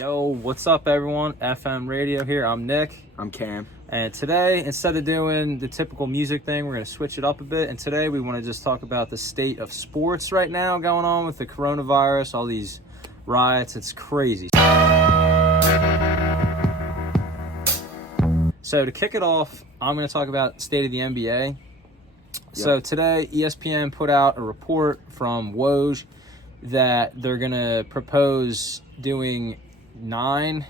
Yo, what's up, everyone? FM Radio here. I'm Nick. I'm Cam. And today, instead of doing the typical music thing, we're going to switch it up a bit. And today, we want to just talk about the state of sports right now going on with the coronavirus, all these riots. It's crazy. So to kick it off, I'm going to talk about the state of the NBA. Yep. So today, ESPN put out a report from Woj that they're going to propose doing 9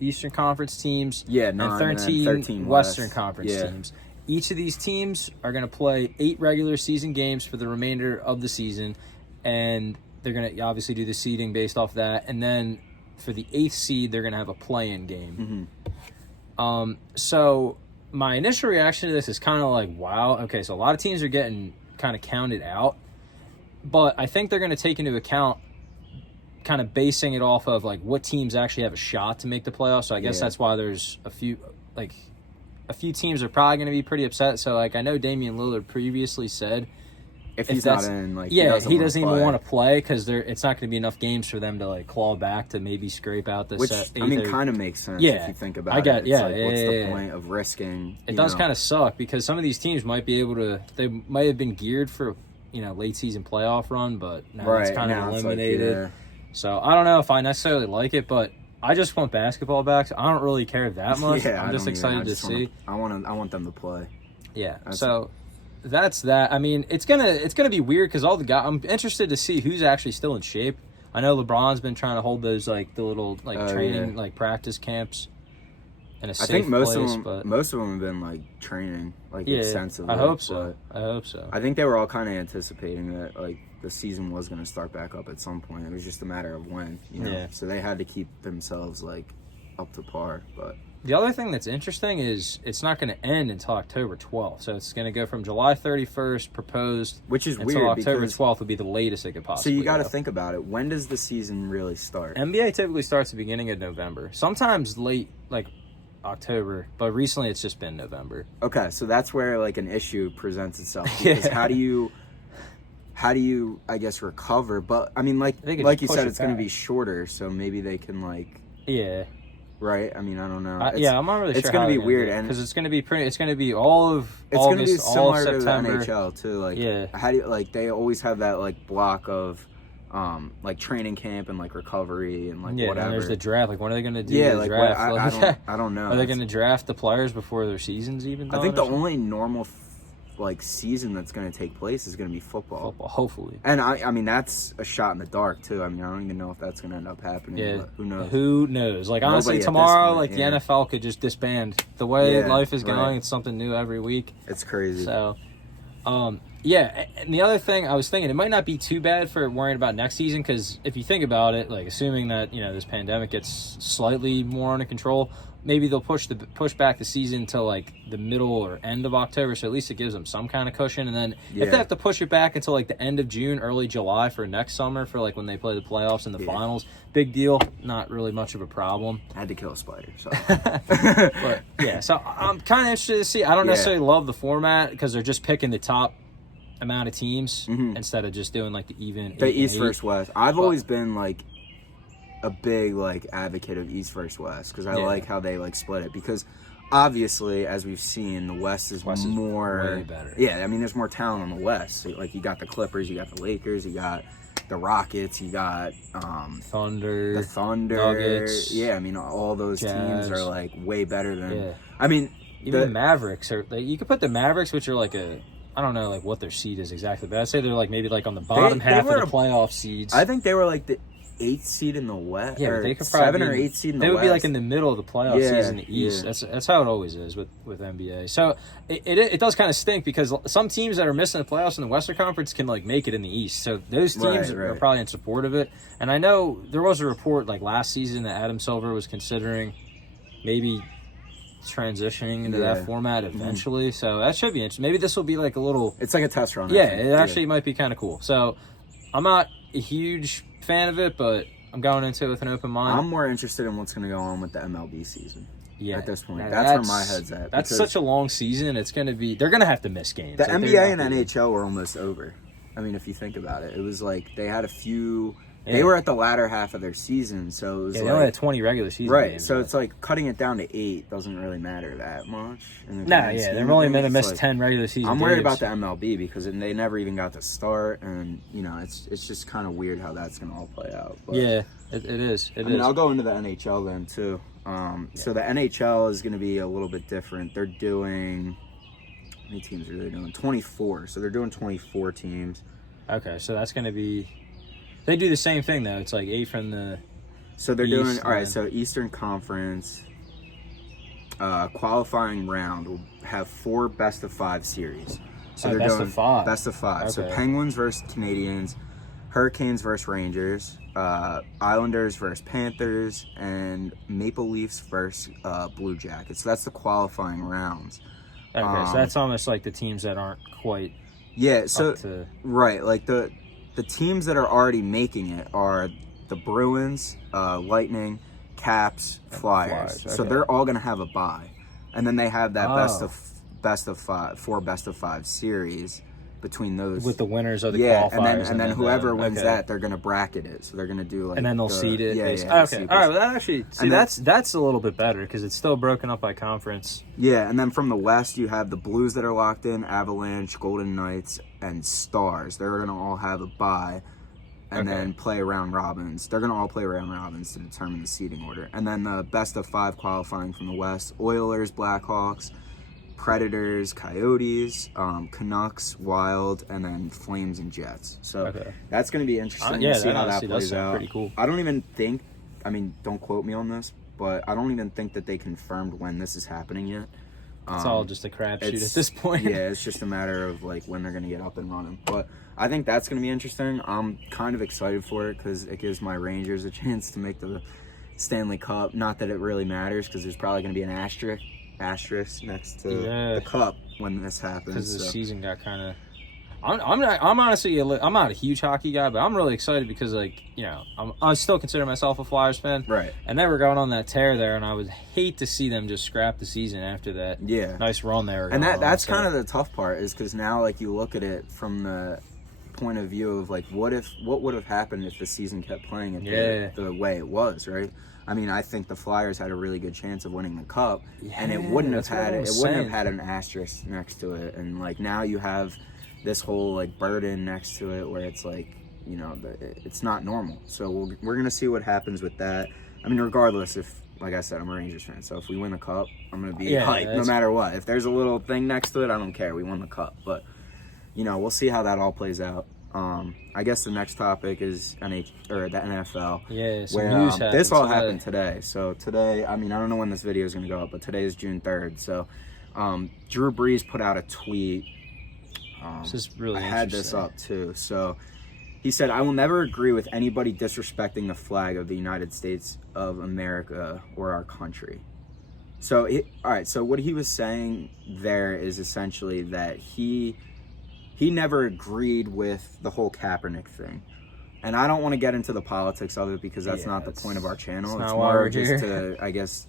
Eastern Conference teams and 13 Western Conference teams. Each of these teams are going to play 8 regular season games for the remainder of the season, and they're going to obviously do the seeding based off that. And then for the 8th seed, they're going to have a play-in game. Mm-hmm. So my initial reaction to this is kind of like, wow, okay, so a lot of teams are getting kind of counted out, but I think they're going to take into account kind of basing it off of like what teams actually have a shot to make the playoffs. So I guess that's why there's a few teams are probably going to be pretty upset. So like I know Damian Lillard previously said if he's not in, like he doesn't even want to play because it's not going to be enough games for them to like claw back to maybe scrape out the set. I mean, kind of makes sense if you think about it. What's the point of risking? It does kind of suck because some of these teams might be able to. They might have been geared for late season playoff run, but now it's kind of eliminated. So I don't know if I necessarily like it, but I just want basketball back. So I don't really care that much. I'm just excited to see. I want them to play. Yeah. So that's that. I mean, it's gonna be weird because all the guys. I'm interested to see who's actually still in shape. I know LeBron's been trying to hold those like the little training like practice camps. In a safe I think most place, of them have been like training extensively. I hope so. I think they were all kind of anticipating that like the season was going to start back up at some point. It was just a matter of when, So they had to keep themselves like up to par. But the other thing that's interesting is it's not going to end until October 12th. So it's going to go from July 31st proposed, which is until weird. October 12th would be the latest it could possibly. So you got to think about it. When does the season really start? NBA typically starts at the beginning of November. Sometimes late, like October, but recently it's just been November. Okay, so that's where like an issue presents itself because how do you I guess recover? But I mean, like you said, it's going to be shorter, so maybe they can right. I mean, I don't know. I'm not really sure. It's going to be weird, and because it's going to be it's going to be all of it's August, going to be similar all of September. to the NHL too. Like how do you, like they always have that like block of like training camp and like recovery and like whatever. And there's the draft. Like when are they going to do the draft? I don't know. Are they going to draft the players before their season's even done? I think the only normal like season that's going to take place is going to be football, hopefully. And I mean that's a shot in the dark too. I mean I don't even know if that's going to end up happening. Yeah, but who knows? Who knows? Like honestly, tomorrow, the NFL could just disband. The way life is going, it's something new every week. It's crazy. So, and the other thing I was thinking, it might not be too bad for worrying about next season because if you think about it, like assuming that this pandemic gets slightly more under control, maybe they'll push back the season to like the middle or end of October, so at least it gives them some kind of cushion. And then if they have to push it back until like the end of June, early July for next summer for like when they play the playoffs and the finals, big deal, not really much of a problem. I had to kill a spider, so. But so I'm kind of interested to see. I don't necessarily love the format because they're just picking the top amount of teams instead of just doing like the East versus West. I've always been like a big like advocate of East versus West because I like how they like split it because obviously as we've seen the West is more way better. Yeah, I mean there's more talent on the West. So, like you got the Clippers, you got the Lakers, you got the Rockets, you got Thunder, Nuggets. Yeah, I mean all those Jazz. teams are like way better than I mean even the Mavericks are like, you could put the Mavericks, which are like I don't know like what their seed is exactly, but I'd say they're like maybe like on the bottom half of the playoff seeds. I think they were like the 8th seed in the West. Yeah, they could probably 7 or 8 seed in the West. They would be like in the middle of the playoff season in the East. That's how it always is with NBA. So it does kind of stink because some teams that are missing the playoffs in the Western Conference can like make it in the East. So those teams are probably in support of it. And I know there was a report like last season that Adam Silver was considering maybe transitioning into that format eventually. So that should be interesting. Maybe this will be like a little. It's like a test run. Yeah, it actually might be kind of cool. So I'm not a huge fan of it, but I'm going into it with an open mind. I'm more interested in what's going to go on with the MLB season. Yeah, at this point, that's where my head's at. That's such a long season. It's going to be. They're going to have to miss games. The NBA and NHL were almost over. I mean, if you think about it, it was like they had a few They were at the latter half of their season, so it was they only had 20 regular season games. So it's like cutting it down to 8 doesn't really matter that much. They're only going to miss 10 regular season games. I'm worried about the MLB because they never even got to start, and it's just kind of weird how that's going to all play out. But, it is. I mean, I'll go into the NHL then too. So the NHL is going to be a little bit different. They're doing, how many teams are they doing? 24. So they're doing 24 teams. Okay, so that's going to be. They do the same thing though. It's like 8 from the. So they're doing all right. So Eastern Conference qualifying round will have 4 best-of-5 series. So they're doing best of 5. Okay. So Penguins versus Canadians, Hurricanes versus Rangers, Islanders versus Panthers, and Maple Leafs versus Blue Jackets. So that's the qualifying rounds. Okay, so that's almost like the teams that aren't quite. Yeah. So right, like the teams that are already making it are the Bruins, Lightning, Caps, Flyers. Okay. So they're all going to have a bye, and then they have that best of 5, 4 best-of-5 series between those with the winners of the qualifiers. And then whoever wins that, they're going to bracket it. So they're going to do like, and then they'll seed it. Okay, all right. Well, that actually that's a little bit better because it's still broken up by conference. Yeah, and then from the West, you have the Blues that are locked in, Avalanche, Golden Knights, and Stars. They're going to all have a bye. And then play round robins. They're going to all play round robins to determine the seeding order. And then the best of 5 qualifying from the West: Oilers, Blackhawks, Predators, Coyotes, Canucks, Wild, and then Flames and Jets. So that's going to be interesting to see how that plays out. Pretty cool. I don't even think, don't quote me on this, but I don't even think that they confirmed when this is happening yet. It's all just a crapshoot at this point. Yeah, it's just a matter of like when they're going to get up and running. But I think that's going to be interesting. I'm kind of excited for it because it gives my Rangers a chance to make the Stanley Cup. Not that it really matters because there's probably going to be an asterisk next to the cup when this happens. Because the season got kind of. I'm honestly I'm not a huge hockey guy, but I'm really excited because I still consider myself a Flyers fan, right? And they were going on that tear there, and I would hate to see them just scrap the season after that. Yeah, nice run there. And that's kind of the tough part is because now like you look at it from the point of view of like what would have happened if the season kept playing it the way it was, right? I mean, I think the Flyers had a really good chance of winning the cup, and it wouldn't have had an asterisk next to it, and like now you have this whole like burden next to it where it's like it's not normal. So we're gonna see what happens with that. I mean, regardless, if like I said, I'm a Rangers fan, so if we win the cup, I'm gonna be hyped no matter what. If there's a little thing next to it, I don't care. We won the cup, but we'll see how that all plays out. I guess the next topic is the NFL. Yeah, where news this all happened today. So today, I don't know when this video is gonna go up, but today is June 3rd. So Drew Brees put out a tweet. This is really I had this up too. So he said, "I will never agree with anybody disrespecting the flag of the United States of America or our country." So so what he was saying there is essentially that he never agreed with the whole Kaepernick thing. And I don't want to get into the politics of it because that's not the point of our channel. It's more just to, I guess,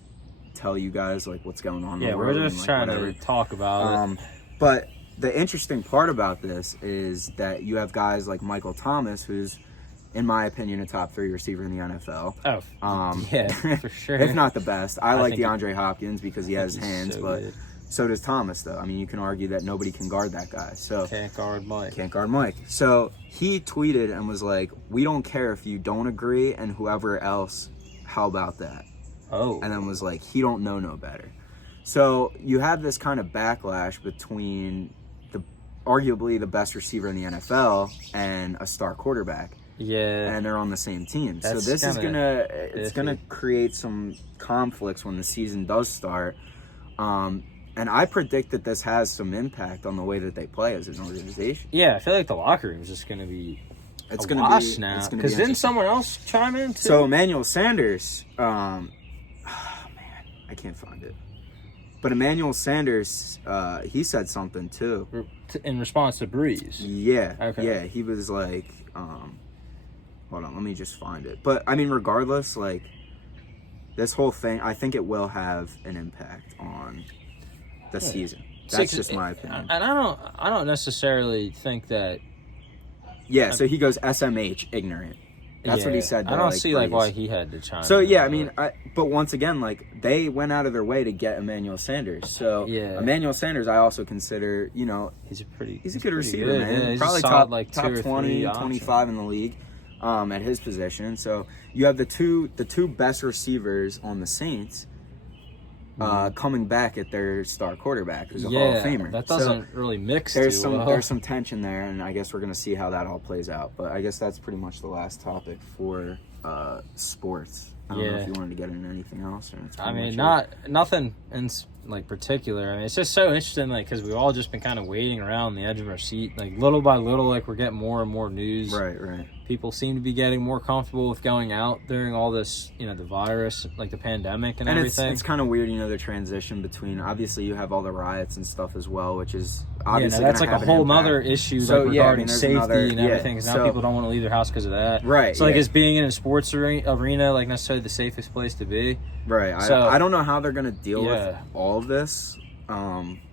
tell you guys like what's going on in the world. Yeah, we're just trying to talk about it. But the interesting part about this is that you have guys like Michael Thomas, who's, in my opinion, a top 3 receiver in the NFL. For sure. If not the best. I like DeAndre Hopkins because he has hands, but so does Thomas, though. I mean, you can argue that nobody can guard that guy. So Can't guard Mike. So he tweeted and was like, "We don't care if you don't agree, and whoever else, how about that?" Oh. And then was like, "He don't know no better." So you have this kind of backlash between arguably the best receiver in the NFL and a star quarterback. Yeah. And they're on the same team. So this is gonna create some conflicts when the season does start. And I predict that this has some impact on the way that they play as an organization. Yeah, I feel like the locker room is just gonna be wash now. Because didn't someone else chime in too? So Emmanuel Sanders, I can't find it. But Emmanuel Sanders, he said something too. In response to Brees. Yeah. Okay. Yeah, he was like, hold on, let me just find it. But I mean, regardless, like this whole thing, I think it will have an impact on the season. That's just my opinion. And I don't necessarily think that. Yeah. So he goes SMH ignorant. That's what he said. I don't see like why he had to chime. So yeah, I mean, but once again, like they went out of their way to get Emmanuel Sanders. So Emmanuel Sanders, I also consider, he's a good receiver, man. Yeah, probably top 20, 25 in the league. At his position. So you have the two best receivers on the Saints coming back at their star quarterback, who's a Hall of Famer. That doesn't really mix there's too well. There's some tension there, and I guess we're going to see how that all plays out. But I guess that's pretty much the last topic for sports. I don't know if you wanted to get into anything else. Or nothing in like particular. I mean, it's just so interesting, like, because we've all just been kind of waiting around the edge of our seat, like little by little, like we're getting more and more news. Right. People seem to be getting more comfortable with going out during all this, the virus, like the pandemic and everything. It's kind of weird, the transition between, obviously you have all the riots and stuff as well, which is obviously that's like a whole nother issue, so, like, regarding safety and everything, because now people don't want to leave their house because of that. Right. So like, is being in a sports arena like necessarily the safest place to be? Right. So, I don't know how they're going to deal with all of this.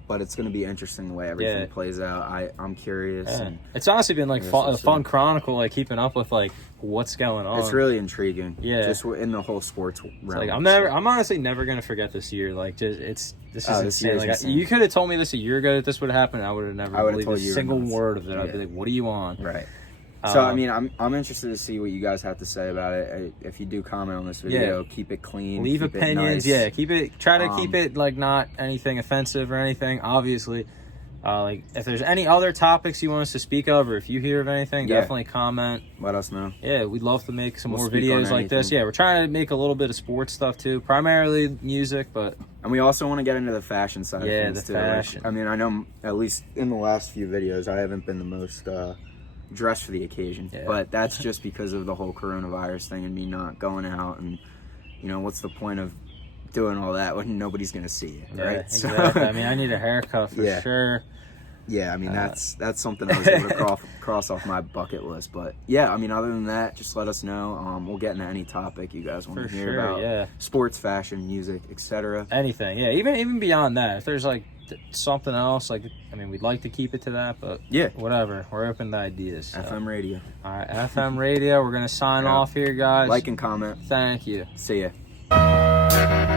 But it's going to be interesting the way everything plays out. I'm curious. Yeah. It's honestly been like a fun chronicle, like keeping up with like what's going on. It's really intriguing. Yeah, just in the whole sports realm. Like I'm honestly never going to forget this year. Like this is insane. Like you could have told me this a year ago that this would happen. I would have never believed a single word of it. I'd be like, "What are you on?" Right. So I mean, I'm interested to see what you guys have to say about it. If you do comment on this video, keep it clean. Leave opinions. Nice. Keep it. Try to keep it like not anything offensive or anything. Obviously, like if there's any other topics you want us to speak of, or if you hear of anything, definitely comment. Let us know. Yeah, we'd love to make some more videos like this. Yeah, we're trying to make a little bit of sports stuff too, primarily music, and we also want to get into the fashion side of things too. Fashion. Like, I mean, I know at least in the last few videos, I haven't been the most dressed for the occasion, but that's just because of the whole coronavirus thing and me not going out, and what's the point of doing all that when nobody's gonna see it, right? Exactly. So, I mean, I need a haircut for sure. Yeah, I mean that's something I was able to cross off my bucket list. But yeah, I mean, other than that, just let us know. We'll get into any topic you guys want to hear about. Yeah, sports, fashion, music, etc. Anything. Yeah, even beyond that, if there's like something else, like, I mean, we'd like to keep it to that, but whatever, we're open to ideas. So. FM radio. All right, FM radio. We're gonna sign off here, guys. Like and comment. Thank you. See ya.